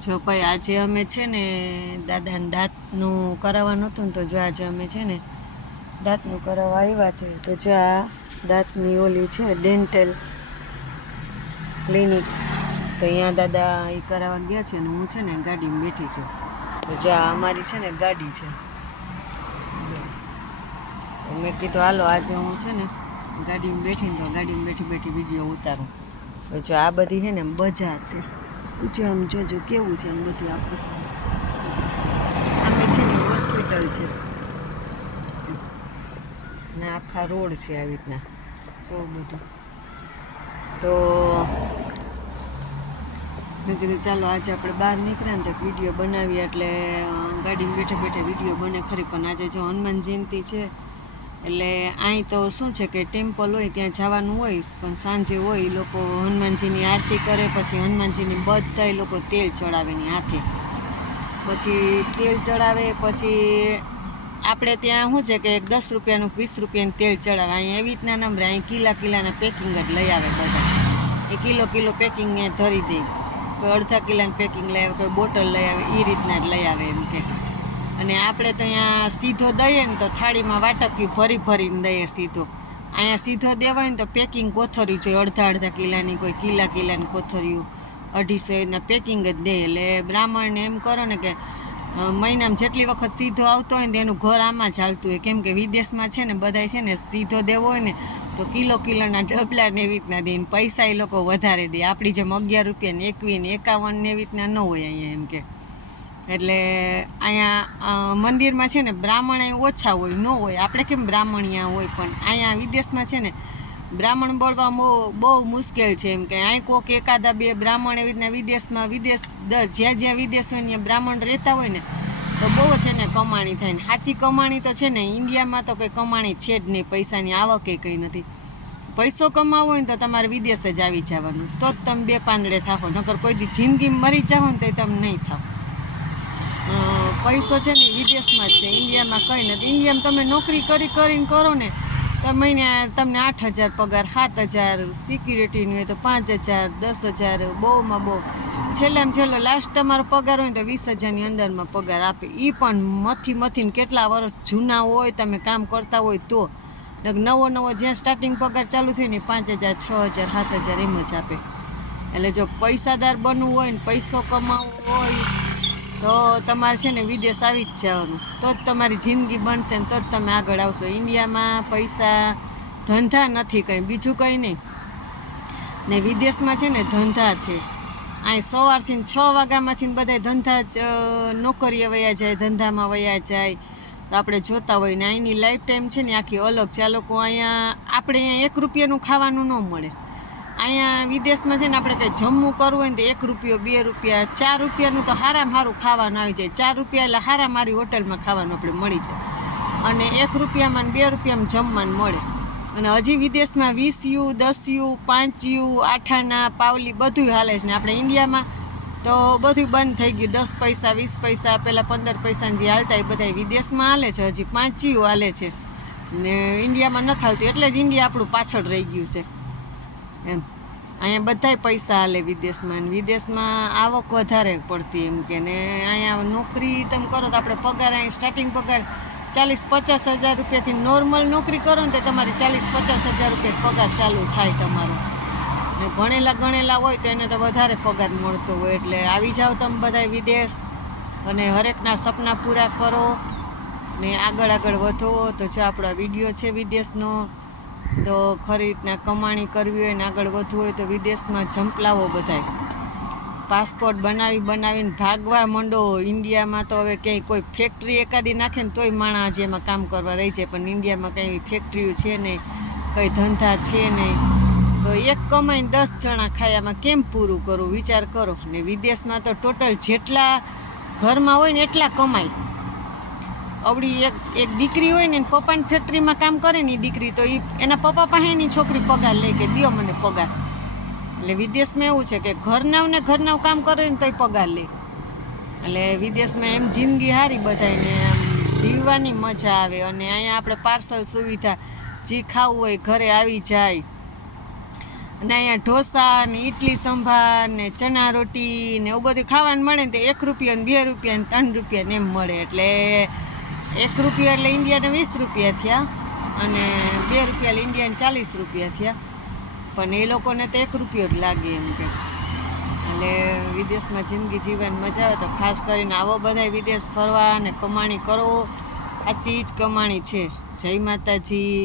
જો ભાઈ આજે અમે છે ને દાદાને દાંતનું કરાવવાનું હતું ને તો જો આજે અમે છે ને દાંતનું કરાવવા આવ્યા છે તો જો આ દાંતની ઓલી છે ડેન્ટલ ક્લિનિક તો અહીંયા દાદા એ કરાવવા ગયા છે ને હું છે ને ગાડીમાં બેઠી છું તો જો આ અમારી છે ને ગાડી છે તો મેં કીધું હાલો આજે હું છે ને ગાડીમાં બેઠીને તો ગાડીમાં બેઠી બેઠી વિડીયો ઉતારું તો જો આ બધી છે ને બજાર છે જો આમ જોજો કેવું છે એમ બધું આપણું આમે છે ને હોસ્પિટલ છે ને આખા રોડ છે આવી રીતના જો બધું તો મેં કીધું ચાલો આજે આપણે બહાર નીકળ્યા ને તો વિડીયો બનાવીએ એટલે ગાડીમાં બેઠે બેઠે વિડીયો બને ખરી પણ આજે જો હનુમાન જયંતિ છે એટલે અહીં તો શું છે કે ટેમ્પલ હોય ત્યાં જવાનું હોય પણ સાંજે હોય એ લોકો હનુમાનજીની આરતી કરે પછી હનુમાનજીની બધા લોકો તેલ ચડાવે ની હાથે પછી તેલ ચડાવે પછી આપણે ત્યાં શું છે કે 10 રૂપિયાનું 20 રૂપિયાનું તેલ ચડાવે અહીં એવી રીતના નંબરે અહીં કિલાના પેકિંગ જ લઈ આવે બધા એ કિલો પેકિંગ એ ધરી દે કોઈ અડધા કિલાનું પેકિંગ લઈ આવે કોઈ બોટલ લઈ આવે એ રીતના જ લઈ આવે એમ કે અને આપણે તો અહીંયા સીધો દઈએ ને તો થાળીમાં વાટક્યું ભરીને દઈએ સીધો અહીંયા સીધો દેવાય ને તો પેકિંગ કોથળ્યું જોઈએ અડધા કિલાની કોઈ કિલાની કોથળ્યું 250 એના પેકિંગ જ દે એટલે બ્રાહ્મણને એમ કરો ને કે મહિનામાં જેટલી વખત સીધો આવતો હોય ને એનું ઘર આમાં ચાલતું હોય કેમ કે વિદેશમાં છે ને બધાય છે ને સીધો દેવો હોય ને તો કિલોના ડબલા ને એવી રીતના દે પૈસા એ લોકો વધારે દે આપણી જેમ 11 રૂપિયા ને 21 ને 51 ને એવી રીતના ન હોય અહીંયા એમ કે એટલે અહીંયા મંદિરમાં છે ને બ્રાહ્મણ ઓછા હોય ન હોય આપણે કેમ બ્રાહ્મણિયા હોય પણ અહીંયા વિદેશમાં છે ને બ્રાહ્મણ બોલવા બહુ મુશ્કેલ છે એમ કે અહીં કોક એકાદા બે બ્રાહ્મણ એવી રીતના વિદેશ જ્યાં વિદેશ હોય ત્યાં બ્રાહ્મણ રહેતા હોય ને તો બહુ છે ને કમાણી થાય ને સાચી કમાણી તો છે ને ઇન્ડિયામાં તો કંઈ કમાણી છે જ નહીં પૈસાની આવક કંઈ નથી પૈસો કમાવો હોય ને તો તમારે વિદેશ જ આવી જવાનું તો જ તમે બે પાંદડે થાકો નકર કોઈ દી જિંદગી મરી જાઓ ને તો તમે નહીં થાવ પૈસો છે ને વિદેશમાં જ છે ઇન્ડિયામાં કંઈ નથી ઇન્ડિયામાં તમે નોકરી કરીને કરો ને તો મહિને તમને 8,000 પગાર 7,000 સિક્યુરિટીની હોય તો 5,000 10,000 બહુમાં બહુ છેલ્લામાં છેલ્લો લાસ્ટ તમારો પગાર હોય ને તો 20,000ની અંદરમાં પગાર આપે એ પણ મથીને કેટલા વર્ષ જૂના હોય તમે કામ કરતા હોય તો નવો જ્યાં સ્ટાર્ટિંગ પગાર ચાલુ થયો ને 5,000 6,000 7,000 એમ જ આપે એટલે જો પૈસાદાર બનવું હોય ને પૈસો કમાવવો હોય તો તમારે છે ને વિદેશ આવી જ જવાનું તો જ તમારી જિંદગી બનશે ને તો જ તમે આગળ આવશો ઇન્ડિયામાં પૈસા ધંધા નથી કંઈ બીજું કંઈ નહીં ને વિદેશમાં છે ને ધંધા છે અહીં સવારથી 6 વાગ્યામાંથી બધા ધંધા જ નોકરીએ વયા જાય ધંધામાં વયા જાય તો આપણે જોતા હોય ને અહીંની લાઈફ ટાઈમ છે ને આખી અલગ છે આ લોકો અહીંયા આપણે અહીંયા 1 રૂપિયાનું ખાવાનું ન મળે અહીંયા વિદેશમાં છે ને આપણે કંઈ જમવું કરવું હોય ને તો 1 રૂપિયો 2 રૂપિયા 4 રૂપિયાનું તો સારું ખાવાનું આવી જાય 4 રૂપિયા એટલે સારી હોટલમાં ખાવાનું આપણે મળી જાય અને 1 રૂપિયામાં ને 2 રૂપિયામાં જમવાનું મળે અને હજી વિદેશમાં 20 યુ 10 યુ 5 યુ 8 આના પાવલી બધું હાલે છે ને આપણે ઇન્ડિયામાં તો બધું બંધ થઈ ગયું 10 પૈસા 20 પૈસા પહેલાં 15 પૈસાની જે હાલતા એ બધા વિદેશમાં હાલે છે હજી 5 યુ હાલે છે ને ઇન્ડિયામાં નથી હાલતું એટલે જ ઇન્ડિયા આપણું પાછળ રહી ગયું છે એમ અહીંયા બધાય પૈસા હાલે વિદેશમાં આવક વધારે પડતી એમ કે ને અહીંયા નોકરી તમે કરો તો આપણે પગાર અહીં સ્ટાર્ટિંગ પગાર 40-50 હજાર રૂપિયાથી નોર્મલ નોકરી કરો ને તો તમારી 40-50 હજાર રૂપિયા પગાર ચાલુ થાય તમારો ને ભણેલા ગણેલા હોય તો એને તો વધારે પગાર મળતો હોય એટલે આવી જાઓ તમે બધા વિદેશ અને હરેકના સપના પૂરા કરો ને આગળ વધો તો જો આપણો વિડીયો છે વિદેશનો તો ખરી રીતના કમાણી કરવી હોય ને આગળ વધવું હોય તો વિદેશમાં ઝંપલાવો બધાય પાસપોર્ટ બનાવીને ભાગવા માંડો ઇન્ડિયામાં તો હવે ક્યાંય કોઈ ફેક્ટરી એકાદી નાખે ને તોય માણસ એમાં કામ કરવા રહી જાય પણ ઇન્ડિયામાં કંઈ ફેક્ટરીઓ છે નહીં કંઈ ધંધા છે નહીં તો એક કમાઈને 10 જણા ખાયામાં કેમ પૂરું કરવું વિચાર કરો ને વિદેશમાં તો ટોટલ જેટલા ઘરમાં હોય ને એટલા કમાય અવળી એક દીકરી હોય ને પપ્પાની ફેક્ટરીમાં કામ કરે ને એ દીકરી તો એના પપ્પા પાસે એની છોકરી પગાર લે કે દ્યો મને પગાર એટલે વિદેશમાં એવું છે કે ઘરનાવ કામ કરે ને તોય પગાર લે એટલે વિદેશમાં એમ જિંદગી સારી બધાને આમ જીવવાની મજા આવે અને અહીંયા આપણે પાર્સલ સુવિધા જે ખાવું હોય ઘરે આવી જાય અને અહીંયા ઢોસા ને ઇડલી સંભાર ને ચણા રોટી ને એવું બધું ખાવાનું મળે ને તો 1 રૂપિયા ને 2 રૂપિયા ને 3 રૂપિયા ને એમ મળે. એટલે 1 રૂપિયા એટલે ઇન્ડિયાના 20 રૂપિયા થયા અને 2 રૂપિયા એટલે ઇન્ડિયાના 40 રૂપિયા થયા. પણ એ લોકોને તો 1 રૂપિયો જ લાગે એમ કે. એટલે વિદેશમાં જિંદગી જીવવાની મજા આવે તો ખાસ કરીને આવો બધા વિદેશ ફરવા અને કમાણી કરો. સાચી જ કમાણી છે. જય માતાજી.